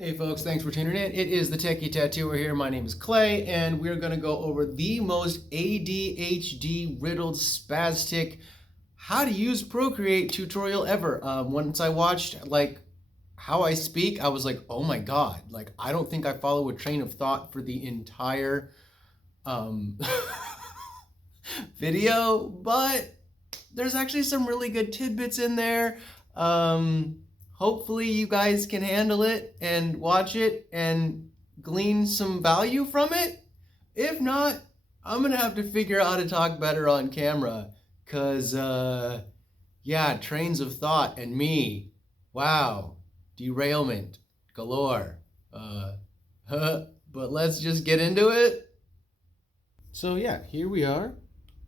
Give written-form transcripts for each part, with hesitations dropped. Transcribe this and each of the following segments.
Hey folks, thanks for tuning in. It is the Techie Tattooer here. My name is Clay, and we're going to go over the most ADHD riddled spastic how to use Procreate tutorial ever. Once I watched how I speak, I was like, oh my god, I don't think I follow a train of thought for the entire um, video, but there's actually some really good tidbits in there. Hopefully you guys can handle it and watch it and glean some value from it. If not, I'm gonna have to figure out how to talk better on camera, cause yeah, trains of thought and me, wow, derailment galore. But let's just get into it. So yeah, here we are,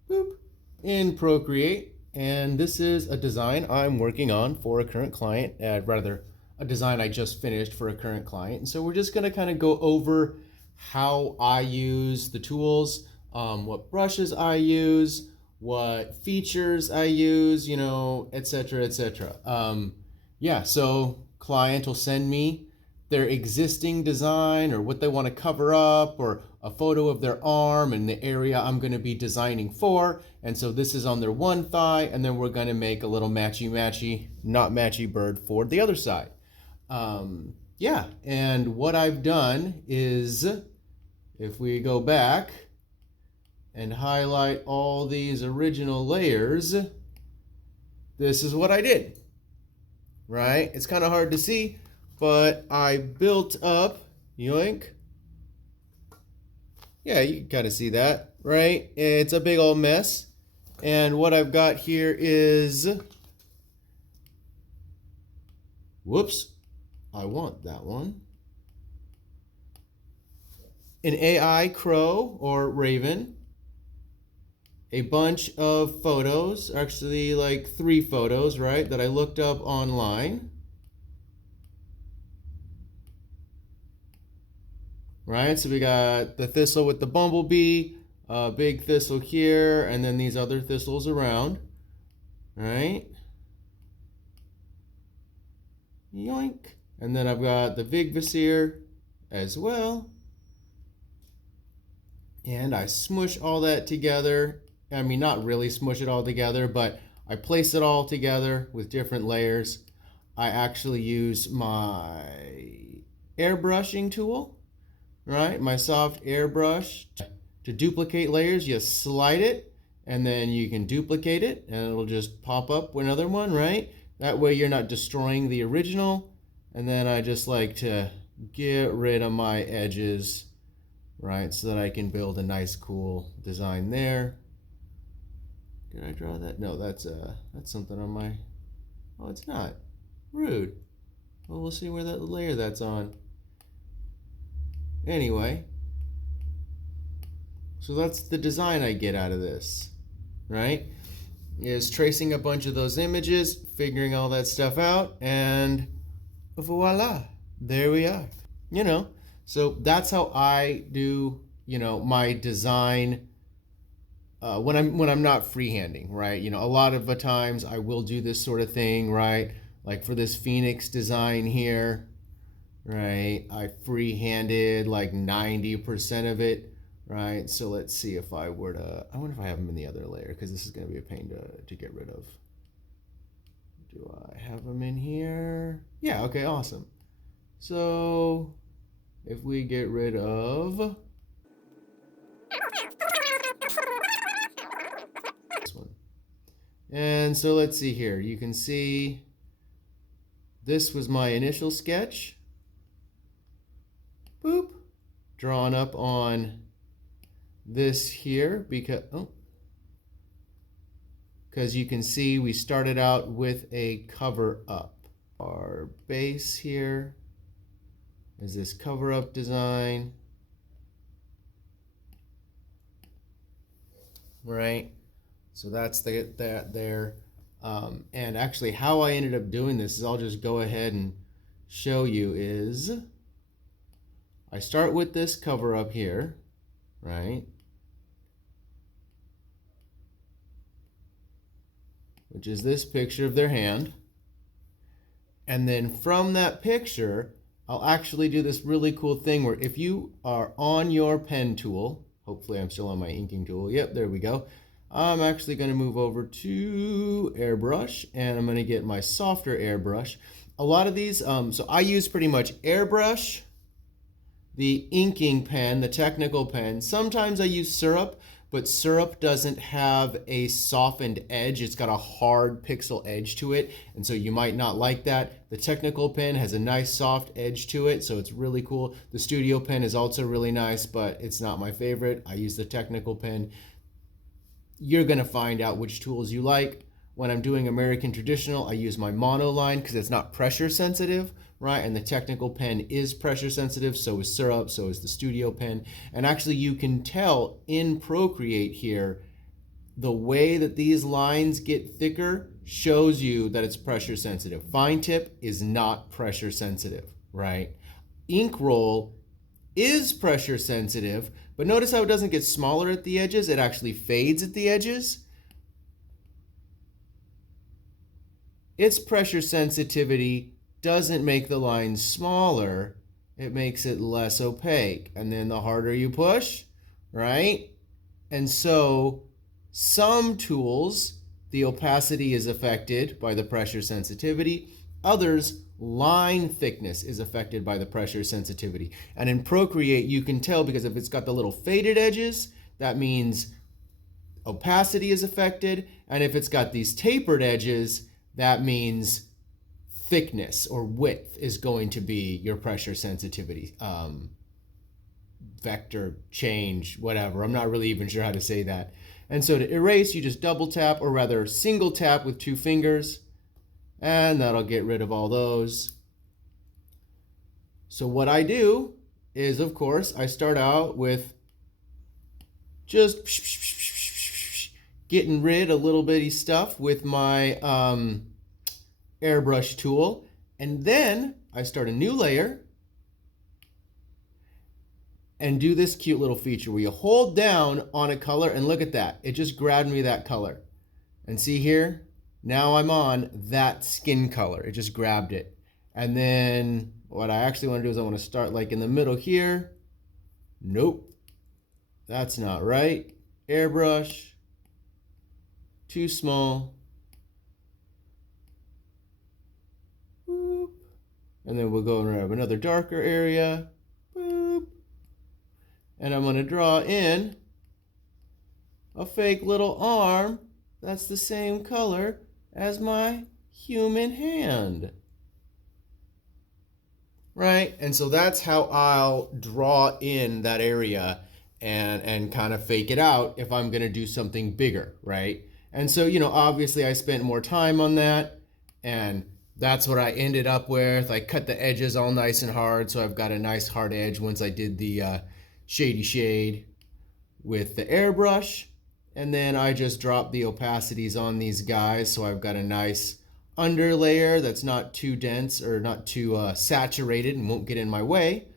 boop, in Procreate, and this is a design I'm working on for a current client, rather a design I just finished for a current client. And so we're just gonna kind of go over how I use the tools, what brushes I use, what features I use, you know, etc., etc. Yeah, so client will send me their existing design or what they want to cover up, or a photo of their arm and the area I'm going to be designing for. And so this is on their one thigh, and then we're going to make a little matchy, not matchy bird for the other side. Yeah, and what I've done is, if we go back and highlight all these original layers, this is what I did, right? It's kind of hard to see, but I built up, yoink. Yeah, you can kind of see that, right? It's a big old mess. And what I've got here is, whoops, I want that one. An AI crow or raven, a bunch of photos, actually like 3 photos, right, that I looked up online. Right, so we got the thistle with the bumblebee, big thistle here, and then these other thistles around, right? Yoink. And then I've got the Vigvasir as well. And I smush all that together. I mean, not really smush it all together, but I place it all together with different layers. I actually use my airbrushing tool, right? My soft airbrush. To duplicate layers, you slide it, and then you can duplicate it, and it'll just pop up another one, right? That way you're not destroying the original. And then I just like to get rid of my edges, right, so that I can build a nice, cool design there. Did I draw that? No, that's something on my... Oh, it's not. Rude. Well, we'll see where that layer that's on. Anyway, so that's the design I get out of this, right? Is tracing a bunch of those images, figuring all that stuff out, and voila, there we are. You know, so that's how I do, you know, my design when I'm not freehanding, right? You know, a lot of the times I will do this sort of thing, right? Like for this Phoenix design here, right? I freehanded like 90% of it, right? So let's see if I were to, I wonder if I have them in the other layer, because this is going to be a pain to get rid of. Do I have them in here? Yeah, okay, awesome. So if we get rid of this one. And so let's see here. You can see this was my initial sketch. Boop. Drawn up on this here because, because you can see we started out with a cover up. Our base here is this cover up design, right? So that's that there. And actually how I ended up doing this is, I'll just go ahead and show you, is I start with this cover up here, right? Which is this picture of their hand. And then from that picture, I'll actually do this really cool thing where if you are on your pen tool, hopefully I'm still on my inking tool. Yep, there we go. I'm actually going to move over to airbrush and I'm going to get my softer airbrush. A lot of these, so I use pretty much airbrush, the inking pen, the technical pen. Sometimes I use syrup, but syrup doesn't have a softened edge. It's got a hard pixel edge to it, and so you might not like that. The technical pen has a nice soft edge to it, so it's really cool. The studio pen is also really nice, but it's not my favorite. I use the technical pen. You're gonna find out which tools you like. When I'm doing American traditional, I use my monoline because it's not pressure sensitive, right? And the technical pen is pressure sensitive, so is syrup, so is the studio pen. And actually you can tell in Procreate here, the way that these lines get thicker shows you that it's pressure sensitive. Fine tip is not pressure sensitive, right? Ink roll is pressure sensitive, but notice how it doesn't get smaller at the edges, it actually fades at the edges. Its pressure sensitivity doesn't make the line smaller, it makes it less opaque. And then the harder you push, right? And so some tools, the opacity is affected by the pressure sensitivity. Others, line thickness is affected by the pressure sensitivity. And in Procreate, you can tell because if it's got the little faded edges, that means opacity is affected. And if it's got these tapered edges, that means thickness or width is going to be your pressure sensitivity. Vector change, whatever. I'm not really even sure how to say that. And so to erase, you just double tap, or rather single tap with 2 fingers, and that'll get rid of all those. So what I do is, of course, I start out with just getting rid of little bitty stuff with my airbrush tool, and then I start a new layer and do this cute little feature where you hold down on a color, and look at that, it just grabbed me that color. And see here, now I'm on that skin color, it just grabbed it. And then what I actually want to do is I want to start like in the middle here. Nope, that's not right. Airbrush, too small. Boop. And then we'll go and grab another darker area. Boop. And I'm going to draw in a fake little arm that's the same color as my human hand. Right? And so that's how I'll draw in that area and kind of fake it out if I'm going to do something bigger, right? And so, you know, obviously I spent more time on that, and that's what I ended up with. I cut the edges all nice and hard, so I've got a nice hard edge once I did the shady shade with the airbrush. And then I just dropped the opacities on these guys, so I've got a nice under layer that's not too dense or not too saturated and won't get in my way.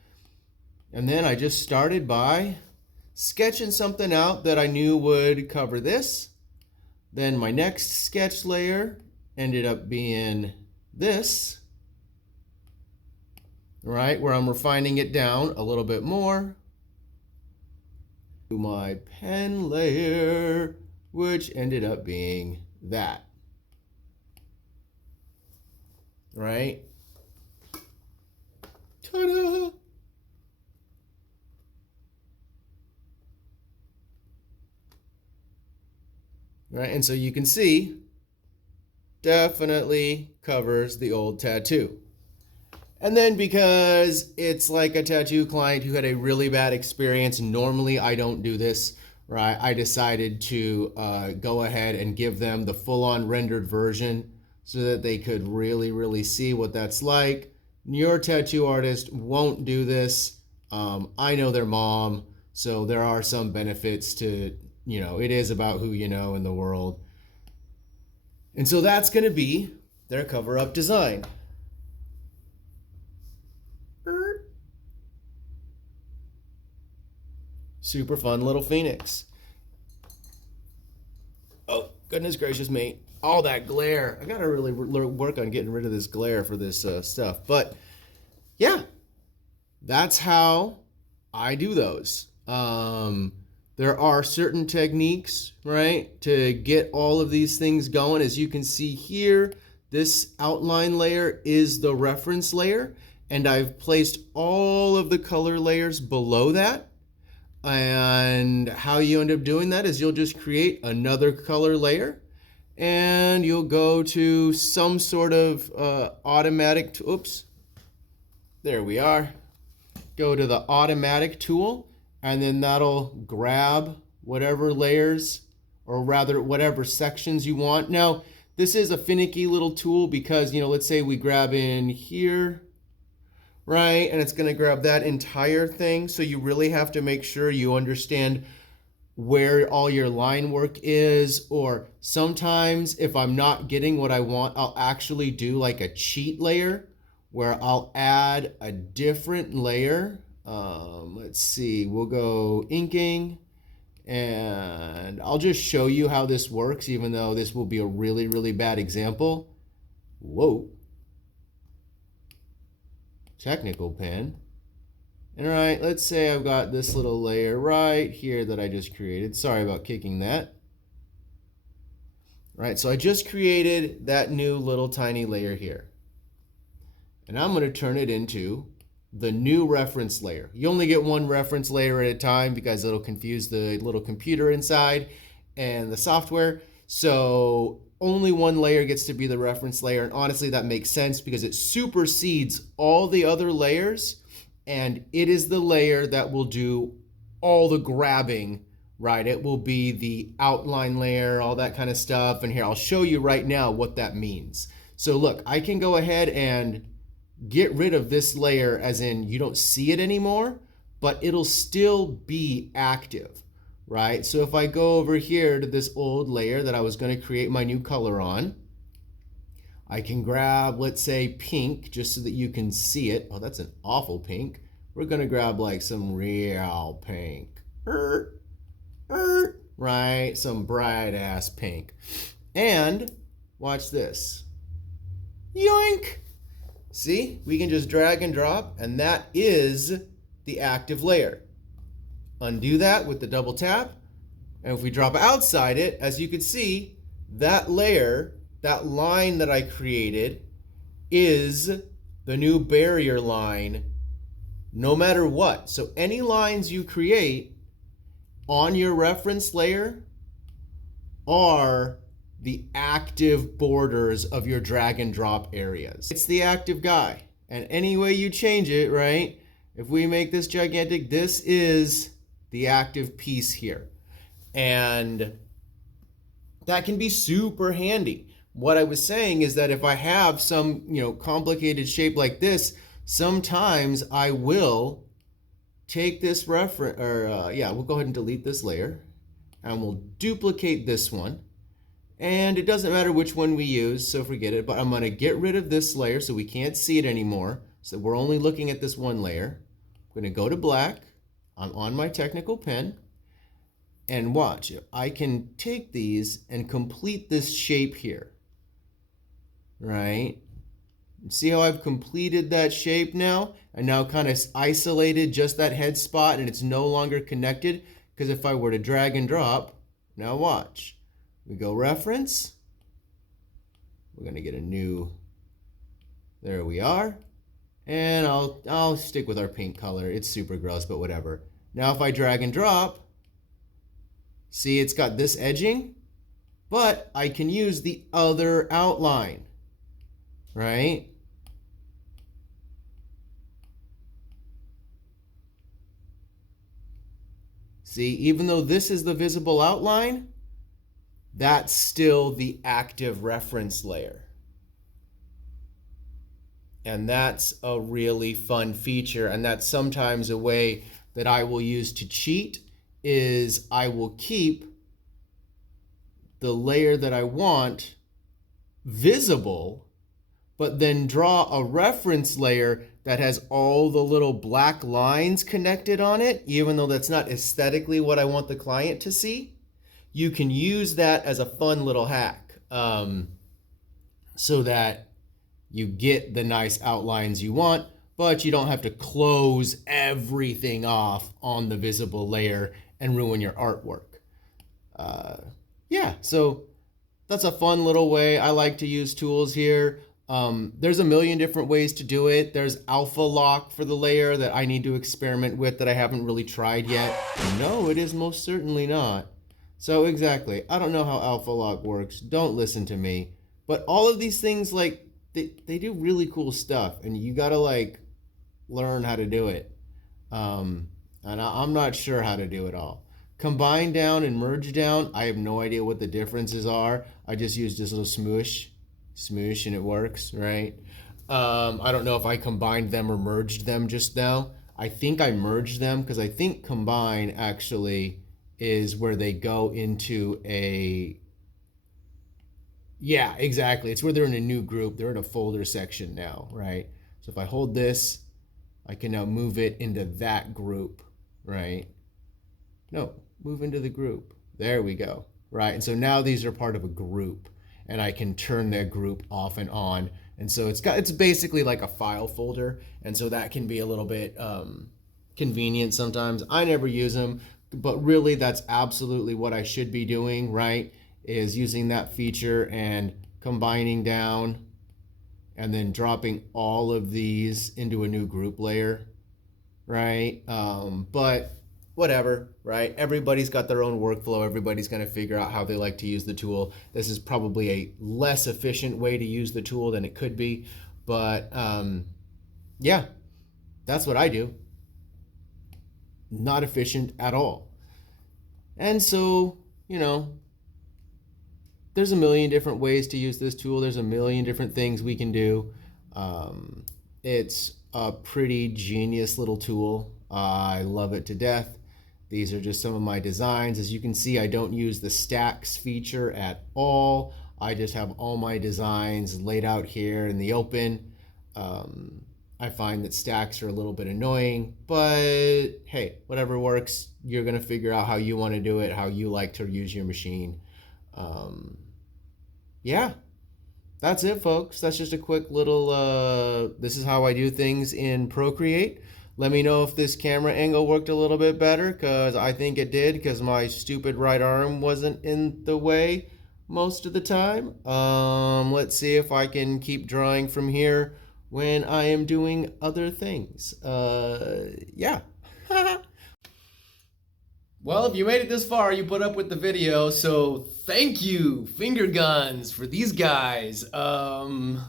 And then I just started by sketching something out that I knew would cover this. Then my next sketch layer ended up being this, right, where I'm refining it down a little bit more. To my pen layer, which ended up being that, right? Ta-da! Right, and so you can see, definitely covers the old tattoo. And then because it's like a tattoo client who had a really bad experience, normally I don't do this, right? I decided to go ahead and give them the full-on rendered version so that they could really see what that's like. Your tattoo artist won't do this. I know their mom, so there are some benefits to, you know, it is about who you know in the world. And so that's going to be their cover-up design. Super fun little phoenix. Oh, goodness gracious me. All that glare. I got to really work on getting rid of this glare for this stuff. But yeah, that's how I do those. There are certain techniques, right, to get all of these things going. As you can see here, this outline layer is the reference layer, and I've placed all of the color layers below that. And how you end up doing that is you'll just create another color layer, and you'll go to some sort of automatic, oops, there we are. Go to the automatic tool, and then that'll grab whatever layers, or rather whatever sections you want. Now, this is a finicky little tool because, let's say we grab in here, right? And it's gonna grab that entire thing. So you really have to make sure you understand where all your line work is, or sometimes if I'm not getting what I want, I'll actually do like a cheat layer where I'll add a different layer. Let's see, we'll go inking, and I'll just show you how this works, even though this will be a really, really bad example. Whoa. Technical pen. And all right, let's say I've got this little layer right here that I just created. Sorry about kicking that. All right, so I just created that new little tiny layer here. And I'm going to turn it into the new reference layer. You only get one reference layer at a time because it'll confuse the little computer inside and the software. So only one layer gets to be the reference layer. And honestly, that makes sense because it supersedes all the other layers. And it is the layer that will do all the grabbing, right? It will be the outline layer, all that kind of stuff. And here, I'll show you right now what that means. So look, I can go ahead and get rid of this layer, as in you don't see it anymore, but it'll still be active, right? So if I go over here to this old layer that I was going to create my new color on, I can grab, let's say, pink, just so that you can see it. Oh, that's an awful pink. We're going to grab like some real pink, right? Some bright ass pink. And watch this. Yoink! See, we can just drag and drop, and that is the active layer. Undo that with the double tap, and if we drop outside it, as you can see, that layer, that line that I created, is the new barrier line no matter what. So any lines you create on your reference layer are the active borders of your drag and drop areas. It's the active guy. And any way you change it, right? If we make this gigantic, this is the active piece here. And that can be super handy. What I was saying is that if I have some, complicated shape like this, sometimes I will take this reference, we'll go ahead and delete this layer, and we'll duplicate this one. And it doesn't matter which one we use, so forget it, but I'm gonna get rid of this layer so we can't see it anymore. So we're only looking at this one layer. I'm gonna go to black. I'm on my technical pen. And watch, I can take these and complete this shape here, right? See how I've completed that shape now? And now kind of isolated just that head spot, and it's no longer connected, because if I were to drag and drop, now watch. We go reference. We're gonna get a new, there we are. And I'll stick with our pink color. It's super gross, but whatever. Now if I drag and drop, see it's got this edging, but I can use the other outline, right? See, even though this is the visible outline, that's still the active reference layer. And that's a really fun feature, and that's sometimes a way that I will use to cheat, is I will keep the layer that I want visible, but then draw a reference layer that has all the little black lines connected on it, even though that's not aesthetically what I want the client to see. You can use that as a fun little hack, so that you get the nice outlines you want, but you don't have to close everything off on the visible layer and ruin your artwork. Yeah, so that's a fun little way I like to use tools here. There's a million different ways to do it. There's alpha lock for the layer that I need to experiment with that I haven't really tried yet. No, it is most certainly not. So exactly, I don't know how alpha lock works. Don't listen to me. But all of these things, like, they do really cool stuff, and you gotta like learn how to do it. And I'm not sure how to do it all. Combine down and merge down, I have no idea what the differences are. I just use this little smoosh, and it works, right? I don't know if I combined them or merged them just now. I think I merged them because I think combine actually is where they go into a... Yeah, exactly. It's where they're in a new group. They're in a folder section now, right? So if I hold this, I can now move it into that group, right? No, move into the group. There we go, right? And so now these are part of a group, and I can turn their group off and on. And so it's basically like a file folder, and so that can be a little bit convenient sometimes. I never use them, but really that's absolutely what I should be doing, right? Is using that feature and combining down and then dropping all of these into a new group layer, right? But whatever, right? Everybody's got their own workflow. Everybody's going to figure out how they like to use the tool. This is probably a less efficient way to use the tool than it could be. But yeah, that's what I do. Not efficient at all. And so, you know, there's a million different ways to use this tool. There's a million different things we can do. It's a pretty genius little tool. I love it to death. These are just some of my designs. As you can see, I don't use the stacks feature at all. I just have all my designs laid out here in the open. I find that stacks are a little bit annoying, but hey, whatever works. You're gonna figure out how you want to do it, how you like to use your machine. Yeah, that's it, folks. That's just a quick little, this is how I do things in Procreate. Let me know if this camera angle worked a little bit better, because I think it did, because my stupid right arm wasn't in the way most of the time. Let's see if I can keep drawing from here when I am doing other things. Yeah. Well, if you made it this far, you put up with the video, so thank you, Finger Guns, for these guys. No,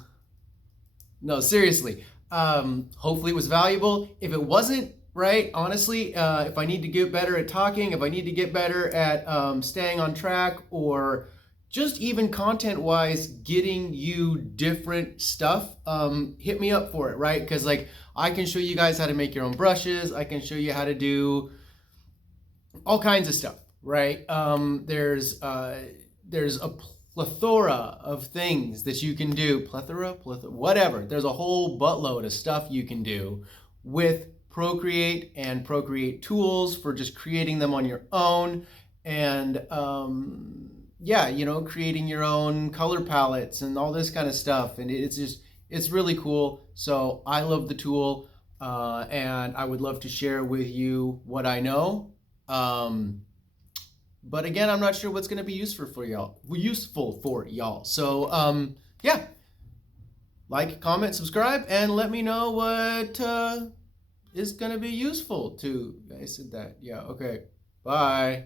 seriously. Hopefully it was valuable. If it wasn't, right, honestly, if I need to get better at talking, if I need to get better at staying on track, or just even content-wise getting you different stuff, hit me up for it, right? Because like I can show you guys how to make your own brushes. I can show you how to do all kinds of stuff, right? There's a plethora of things that you can do. Plethora, whatever. There's a whole buttload of stuff you can do with Procreate and Procreate tools for just creating them on your own. And yeah, you know, creating your own color palettes and all this kind of stuff. And it's really cool. So I love the tool, and I would love to share with you what I know. But again, I'm not sure what's going to be useful for y'all. So, yeah, like, comment, subscribe, and let me know what, is going to be useful to, I said that. Yeah. Okay. Bye.